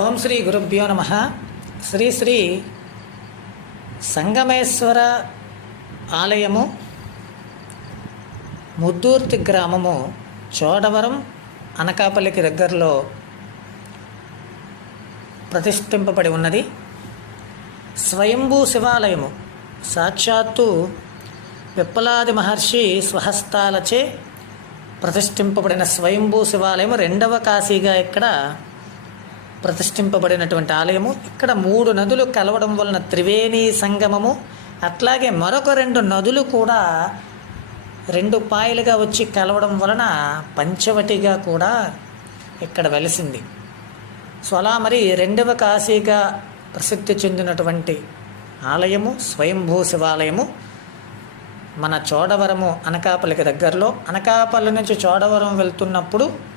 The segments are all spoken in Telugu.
ఓం శ్రీ గురుభ్యో నమ. శ్రీ శ్రీ సంగమేశ్వర ఆలయము ముద్దూర్తి గ్రామము చోడవరం అనకాపల్లికి దగ్గరలో ప్రతిష్ఠింపబడి ఉన్నది. స్వయంభూ శివాలయము. సాక్షాత్తు విప్పలాది మహర్షి స్వహస్తాలచే ప్రతిష్ఠింపబడిన స్వయంభూ శివాలయము రెండవ కాశీగా ఇక్కడ ప్రతిష్ఠింపబడినటువంటి ఆలయము. ఇక్కడ మూడు నదులు కలవడం వలన త్రివేణి సంగమము అట్లాగే మరొక రెండు నదులు కూడా రెండు పాయలుగా వచ్చి కలవడం వలన పంచవటిగా కూడా ఇక్కడ వెలిసింది. సో అలా మరి రెండవ కాశీగా ప్రసిద్ధి చెందినటువంటి ఆలయము స్వయంభూ శివాలయము మన చోడవరము అనకాపల్లికి దగ్గరలో. అనకాపల్లి నుంచి చోడవరం వెళ్తున్నప్పుడు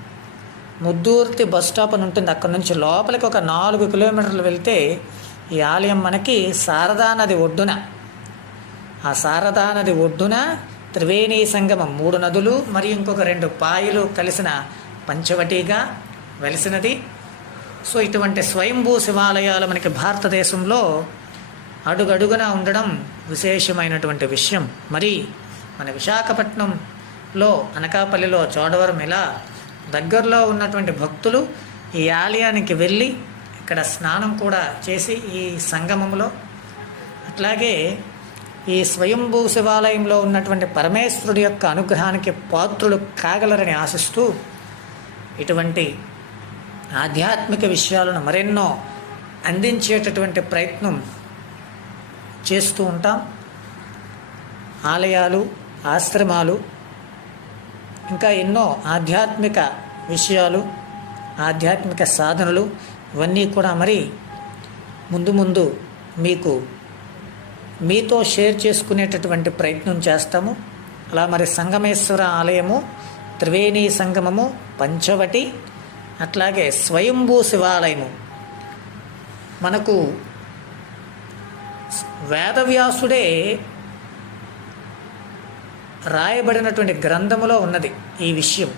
ముద్దూర్తి బస్ స్టాప్ అని ఉంటుంది. అక్కడ నుంచి లోపలికి ఒక నాలుగు కిలోమీటర్లు వెళ్తే ఈ ఆలయం మనకి శారదా నది ఒడ్డున. ఆ శారదా నది ఒడ్డున త్రివేణి సంగమం మూడు నదులు మరియు ఇంకొక రెండు పాయలు కలిసిన పంచవటిగా వెలిసినది. సో ఇటువంటి స్వయంభూ శివాలయాలు మనకి భారతదేశంలో అడుగడుగునా ఉండడం విశేషమైనటువంటి విషయం. మరి మన విశాఖపట్నంలో అనకాపల్లిలో చోడవరం ఇలా దగ్గరలో ఉన్నటువంటి భక్తులు ఈ ఆలయానికి వెళ్ళి ఇక్కడ స్నానం కూడా చేసి ఈ సంగమంలో అట్లాగే ఈ స్వయంభూ శివాలయంలో ఉన్నటువంటి పరమేశ్వరుడి యొక్క అనుగ్రహానికి పాత్రులు కాగలరని ఆశిస్తూ ఇటువంటి ఆధ్యాత్మిక విషయాలను మరెన్నో అందించేటటువంటి ప్రయత్నం చేస్తూ ఉంటాం. ఆలయాలు ఆశ్రమాలు ఇంకా ఎన్నో ఆధ్యాత్మిక విషయాలు ఆధ్యాత్మిక సాధనలు ఇవన్నీ కూడా మరి ముందు ముందు మీకు మీతో షేర్ చేసుకునేటటువంటి ప్రయత్నం చేస్తాము. అలా మరి సంగమేశ్వర ఆలయము త్రివేణి సంగమము పంచవటి అట్లాగే స్వయంభూ శివాలయము. మనకు వేదవ్యాసుడే రాయబడినటువంటి గ్రంథములో ఉన్నది ఈ విషయం.